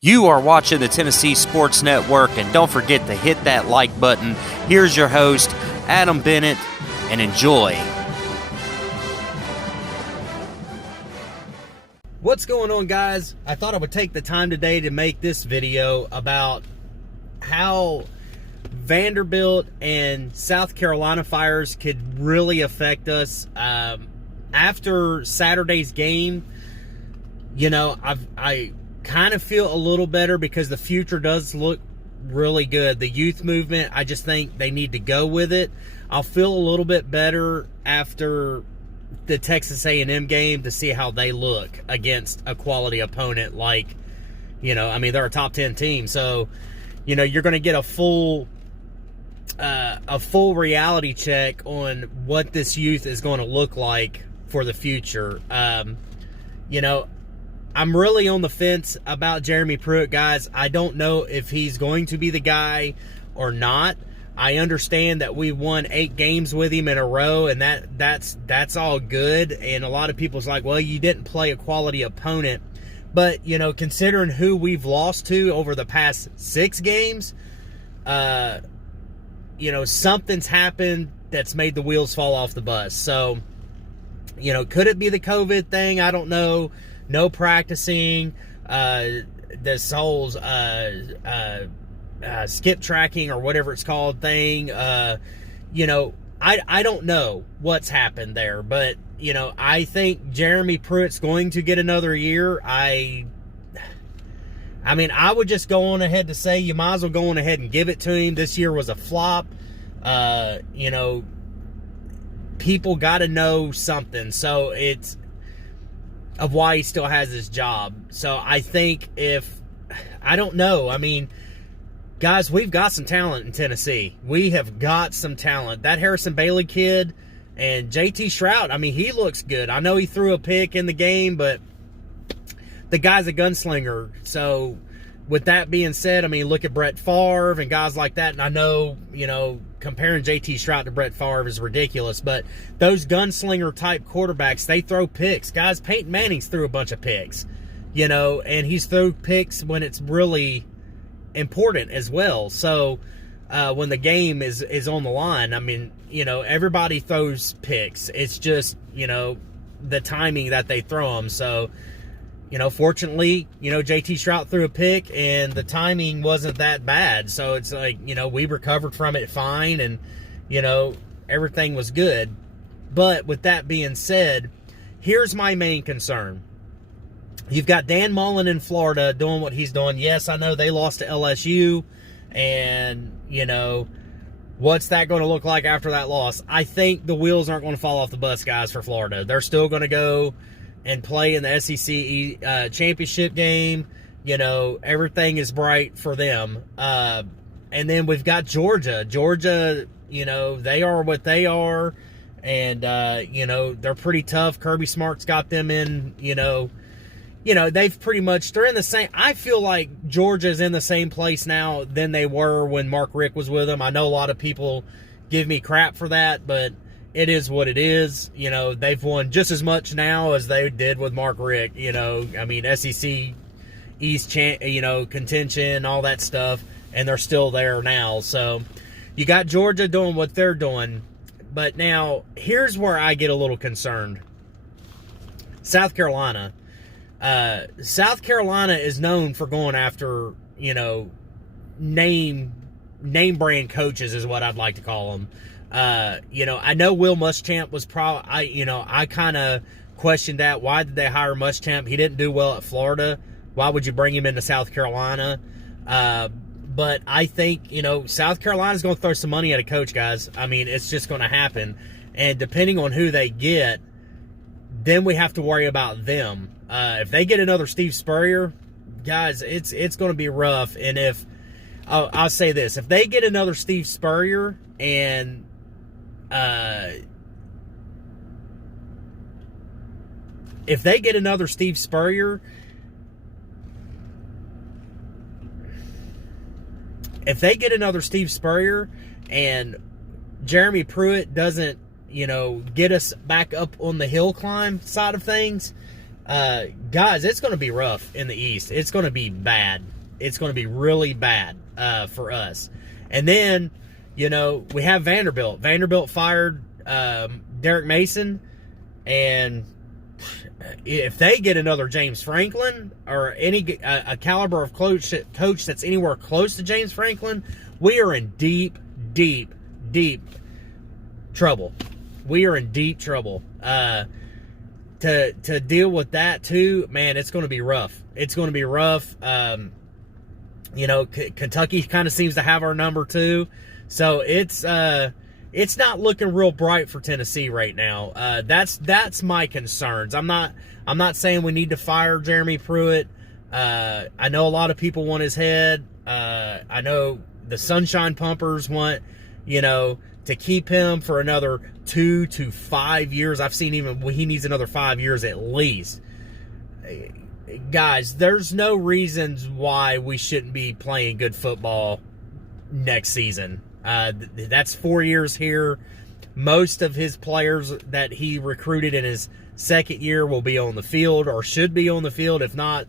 You are watching the Tennessee Sports Network, and don't forget to hit that like button. Here's your host, Adam Bennett, and enjoy. What's going on, guys? I thought I would take the time today to make this video about how Vanderbilt and South Carolina fires could really affect us. After Saturday's game, you know, I kind of feel a little better because the future does look really good. The youth movement, I just think they need to go with it. I'll feel a little bit better after the Texas A&M game to see how they look against a quality opponent like, you know, I mean, they're a top 10 team. So, you know, you're going to get a full reality check on what this youth is going to look like for the future. You know, I'm really on the fence about Jeremy Pruitt, guys. I don't know if he's going to be the guy or not. I understand that we won 8 games with him in a row, and that's all good. And a lot of people's like, well, you didn't play a quality opponent. But, you know, considering who we've lost to over the past 6 games, you know, something's happened that's made the wheels fall off the bus. So, you know, could it be the COVID thing? I don't know. No practicing, this whole skip tracking or whatever it's called thing. You know, I don't know what's happened there, but, you know, I think Jeremy Pruitt's going to get another year. I mean, I would just go on ahead to say you might as well go on ahead and give it to him. This year was a flop. You know, people got to know something. So it's of why he still has his job. So I think I don't know. I mean, guys, we've got some talent in Tennessee. We have got some talent. That Harrison Bailey kid and JT Shrout, I mean, he looks good. I know he threw a pick in the game, but the guy's a gunslinger. So with that being said, I mean, look at Brett Favre and guys like that. And I know, you know, comparing JT Shrout to Brett Favre is ridiculous, but those gunslinger-type quarterbacks, they throw picks. Guys, Peyton Manning's threw a bunch of picks, you know, and he's thrown picks when it's really important as well. So when the game is on the line, I mean, you know, everybody throws picks. It's just, you know, the timing that they throw them. So, you know, fortunately, you know, JT Shrout threw a pick and the timing wasn't that bad. So it's like, you know, we recovered from it fine and, you know, everything was good. But with that being said, here's my main concern. You've got Dan Mullen in Florida doing what he's doing. Yes, I know they lost to LSU and, you know, what's that going to look like after that loss? I think the wheels aren't going to fall off the bus, guys, for Florida. They're still going to go and play in the SEC championship game. You know, everything is bright for them. And then we've got Georgia. Georgia, you know, they are what they are. And, you know, they're pretty tough. Kirby Smart's got them in, you know, they've pretty much, they're in the same, I feel like Georgia's in the same place now than they were when Mark Richt was with them. I know a lot of people give me crap for that, but it is what it is. You know, they've won just as much now as they did with Mark Richt. You know, I mean, SEC East, you know, contention, all that stuff, and they're still there now. So you got Georgia doing what they're doing. But now, here's where I get a little concerned. South Carolina. South Carolina is known for going after, you know, name brand coaches is what I'd like to call them. You know, I know Will Muschamp was I kind of questioned that. Why did they hire Muschamp? He didn't do well at Florida. Why would you bring him into South Carolina? But I think, you know, South Carolina's going to throw some money at a coach, guys. I mean, it's just going to happen. And depending on who they get, then we have to worry about them. If they get another Steve Spurrier, guys, it's going to be rough. And I'll say this, if they get another Steve Spurrier and if they get another Steve Spurrier, and Jeremy Pruitt doesn't, you know, get us back up on the hill climb side of things, guys, it's going to be rough in the East. It's going to be bad. It's going to be really bad for us. And then, we have Vanderbilt. Vanderbilt fired Derek Mason, and if they get another James Franklin or a caliber of coach that's anywhere close to James Franklin, we are in deep, deep, deep trouble. We are in deep trouble. To deal with that too, man, it's going to be rough. It's going to be rough. Kentucky kind of seems to have our number too, so it's not looking real bright for Tennessee right now. That's my concerns. I'm not saying we need to fire Jeremy Pruitt. I know a lot of people want his head. I know the Sunshine Pumpers want, to keep him for another 2 to 5 years. I've seen he needs another 5 years at least. Guys, there's no reasons why we shouldn't be playing good football next season. That's 4 years here. Most of his players that he recruited in his second year will be on the field or should be on the field. If not,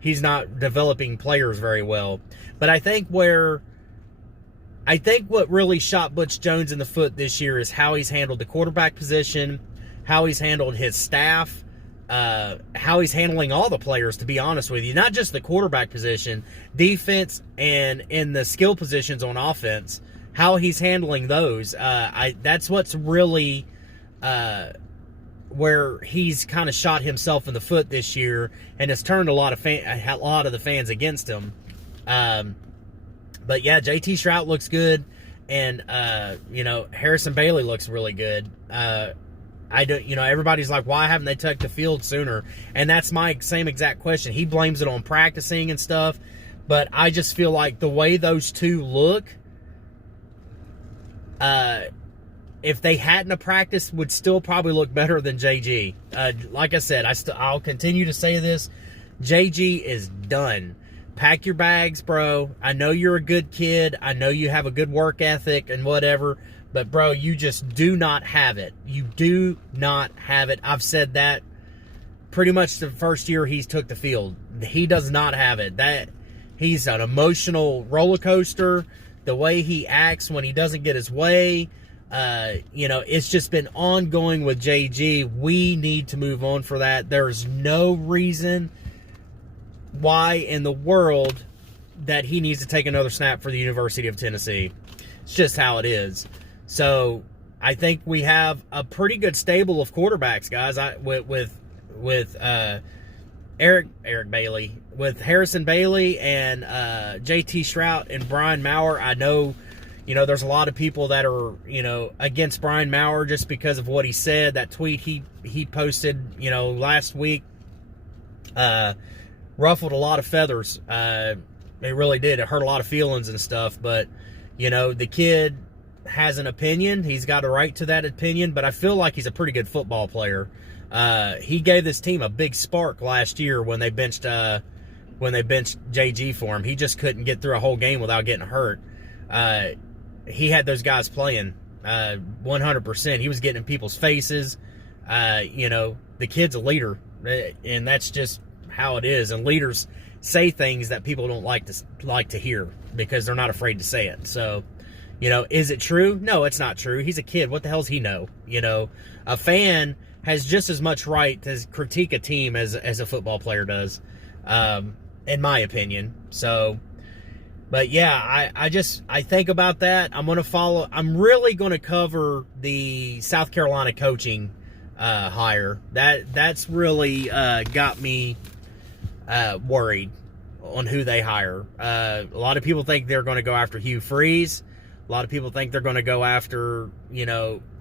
he's not developing players very well. But I think what really shot Butch Jones in the foot this year is how he's handled the quarterback position, how he's handled his staff, how he's handling all the players, to be honest with you. Not just the quarterback position, defense, and in the skill positions on offense, how he's handling those. That's what's really where he's kind of shot himself in the foot this year and has turned a lot of the fans against him. But yeah, JT Shrout looks good, and Harrison Bailey looks really good. Everybody's like, why haven't they took the field sooner? And that's my same exact question. He blames it on practicing and stuff, but I just feel like the way those two look, if they hadn't have practiced, would still probably look better than JG. Like I said, I'll continue to say this. JG is done. Pack your bags, bro. I know you're a good kid. I know you have a good work ethic and whatever, but bro, you just do not have it. You do not have it. I've said that pretty much the first year he took the field. He does not have it. He's an emotional roller coaster. The way he acts when he doesn't get his way, it's just been ongoing with JG. We need to move on for that. There's no reason why in the world that he needs to take another snap for the University of Tennessee. It's just how it is. So I think we have a pretty good stable of quarterbacks, guys. With Eric Bailey, with Harrison Bailey and JT Shrout and Brian Maurer. I know, there's a lot of people that are, against Brian Maurer just because of what he said. That tweet he posted, last week, ruffled a lot of feathers. It really did. It hurt a lot of feelings and stuff. But, the kid has an opinion. He's got a right to that opinion. But I feel like he's a pretty good football player. He gave this team a big spark last year when they benched JG for him. He just couldn't get through a whole game without getting hurt. He had those guys playing 100%. He was getting in people's faces. The kid's a leader, and that's just how it is. And leaders say things that people don't like to hear because they're not afraid to say it. So, is it true? No, it's not true. He's a kid. What the hell does he know? A fan has just as much right to critique a team as a football player does, in my opinion. So, but yeah, I think about that. I'm really going to cover the South Carolina coaching hire. That's really got me worried on who they hire. A lot of people think they're going to go after Hugh Freeze. A lot of people think they're going to go after,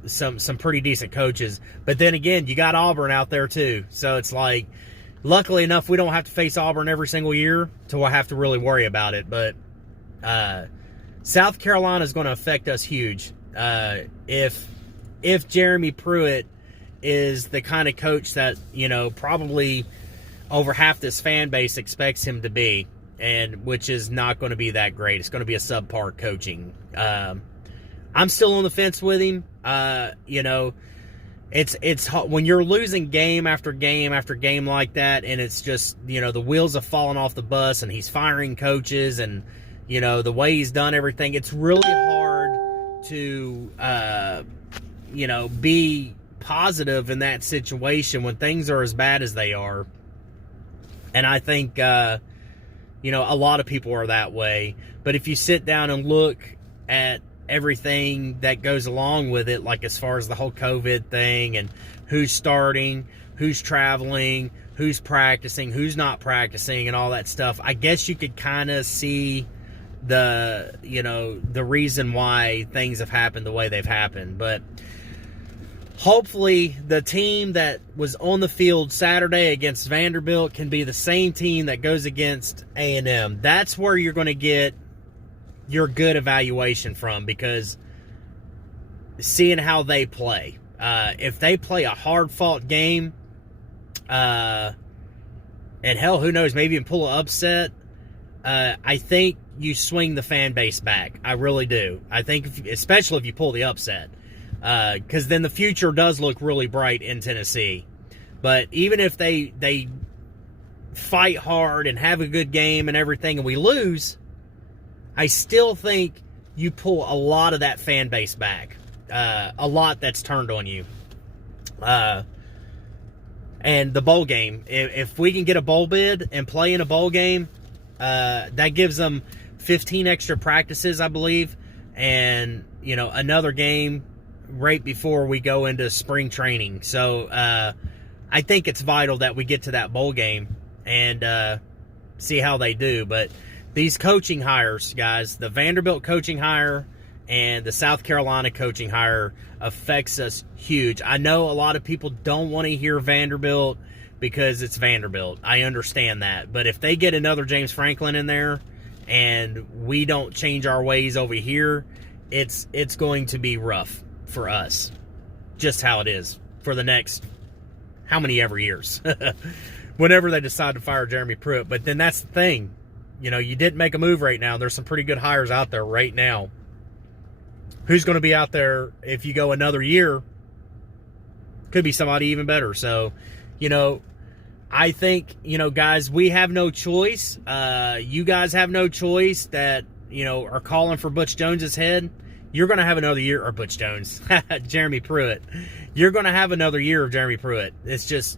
some pretty decent coaches. But then again, you got Auburn out there too. So it's like, luckily enough, we don't have to face Auburn every single year to have to really worry about it. But South Carolina is going to affect us huge. If Jeremy Pruitt is the kind of coach that, probably over half this fan base expects him to be, and which is not going to be that great. It's going to be a subpar coaching. I'm still on the fence with him. it's when you're losing game after game after game like that, and it's just, the wheels have fallen off the bus, and he's firing coaches, and the way he's done everything, it's really hard to be positive in that situation when things are as bad as they are. And I think a lot of people are that way. But if you sit down and look at everything that goes along with it, like as far as the whole COVID thing and who's starting, who's traveling, who's practicing, who's not practicing, and all that stuff, I guess you could kind of see the reason why things have happened the way they've happened. But hopefully the team that was on the field Saturday against Vanderbilt can be the same team that goes against A&M. That's where you're going to get your good evaluation from, because seeing how they play. If they play a hard-fought game, and hell, who knows, maybe even pull an upset, I think you swing the fan base back. I really do. I think, especially if you pull the upset, because then the future does look really bright in Tennessee. But even if they fight hard and have a good game and everything, and we lose, I still think you pull a lot of that fan base back. A lot that's turned on you. And the bowl game, if we can get a bowl bid and play in a bowl game, that gives them 15 extra practices, I believe, and another game right before we go into spring training. So I think it's vital that we get to that bowl game and see how they do. But these coaching hires, guys, the Vanderbilt coaching hire and the South Carolina coaching hire affects us huge. I know a lot of people don't want to hear Vanderbilt because it's Vanderbilt. I understand that. But if they get another James Franklin in there and we don't change our ways over here, it's going to be rough for us. Just how it is for the next how many ever years. Whenever they decide to fire Jeremy Pruitt. But then that's the thing. You didn't make a move right now. There's some pretty good hires out there right now. Who's going to be out there if you go another year? Could be somebody even better. So, I think, guys, we have no choice. You guys have no choice that, are calling for Butch Jones's head. You're going to have another year, or Butch Jones, Jeremy Pruitt. You're going to have another year of Jeremy Pruitt. It's just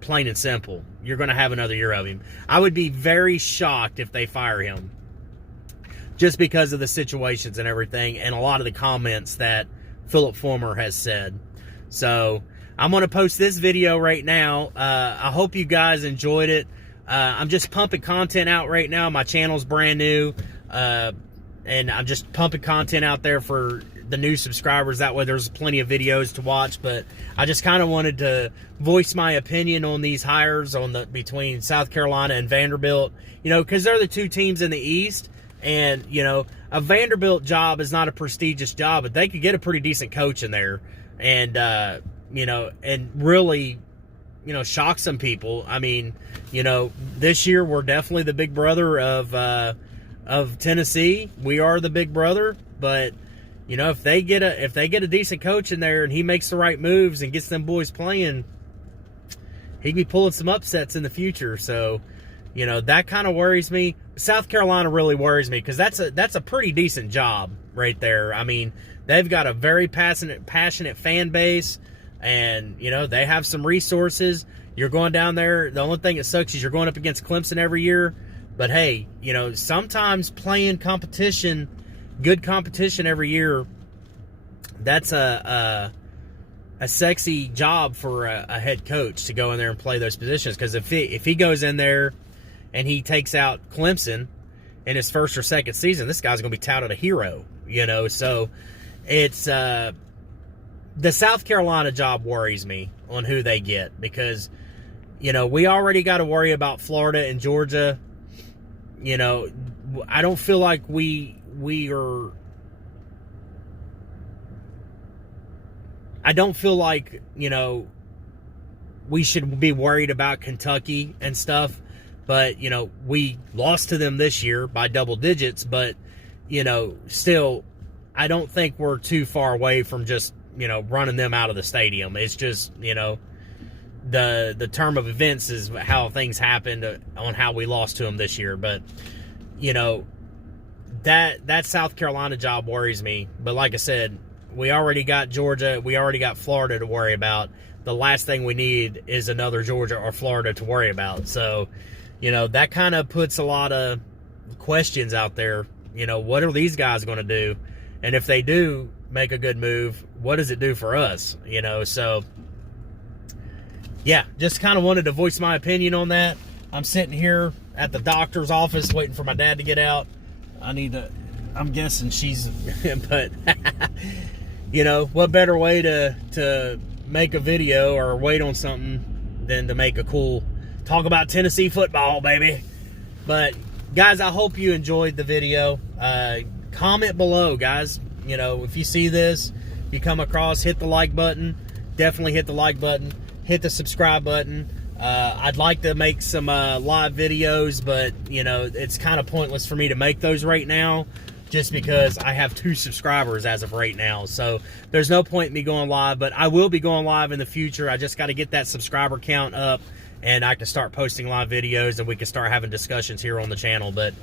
plain and simple. You're going to have another year of him. I would be very shocked if they fire him, just because of the situations and everything and a lot of the comments that Philip Fulmer has said. So I'm going to post this video right now. I hope you guys enjoyed it. I'm just pumping content out right now. My channel's brand new, and I'm just pumping content out there for the new subscribers. That way there's plenty of videos to watch. But I just kind of wanted to voice my opinion on these hires between South Carolina and Vanderbilt, because they're the two teams in the East. And, a Vanderbilt job is not a prestigious job, but they could get a pretty decent coach in there and, and really, shock some people. I mean, this year we're definitely the big brother of Tennessee. We are the big brother, but, if they get a decent coach in there and he makes the right moves and gets them boys playing, he could be pulling some upsets in the future. So, that kind of worries me. South Carolina really worries me because that's a pretty decent job right there. I mean, they've got a very passionate fan base, and, they have some resources. You're going down there. The only thing that sucks is you're going up against Clemson every year. But, hey, sometimes playing competition, good competition every year, that's a sexy job for a head coach to go in there and play those positions. Because if he goes in there and he takes out Clemson in his first or second season, this guy's going to be touted a hero, So it's the South Carolina job worries me on who they get because, we already got to worry about Florida and Georgia. I don't feel like we are. I don't feel like, we should be worried about Kentucky and stuff. But, we lost to them this year by double digits. But, still, I don't think we're too far away from just, running them out of the stadium. It's just, the term of events is how things happened on how we lost to them this year. But, that South Carolina job worries me. But like I said, we already got Georgia. We already got Florida to worry about. The last thing we need is another Georgia or Florida to worry about. So, that kind of puts a lot of questions out there. What are these guys going to do? And if they do make a good move, what does it do for us? So, yeah, just kind of wanted to voice my opinion on that. I'm sitting here at the doctor's office waiting for my dad to get out. I'm guessing she's, but, what better way to make a video or wait on something than to make a cool talk about Tennessee football, baby. But, guys, I hope you enjoyed the video. Comment below, guys. If you see this, you come across, hit the like button. Definitely hit the like button. Hit the subscribe button. I'd like to make some live videos, but, it's kind of pointless for me to make those right now just because I have 2 subscribers as of right now. So there's no point in me going live, but I will be going live in the future. I just got to get that subscriber count up, and I can start posting live videos, and we can start having discussions here on the channel. But,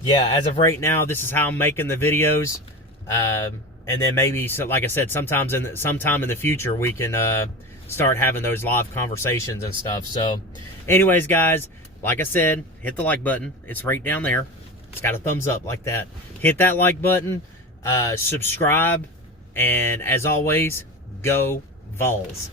yeah, as of right now, this is how I'm making the videos. And then maybe, so like I said, sometime in the future, we can start having those live conversations and stuff. So anyways, guys, like I said, hit the like button. It's right down there. It's got a thumbs up like that. Hit that like button, subscribe, and as always, go Vols.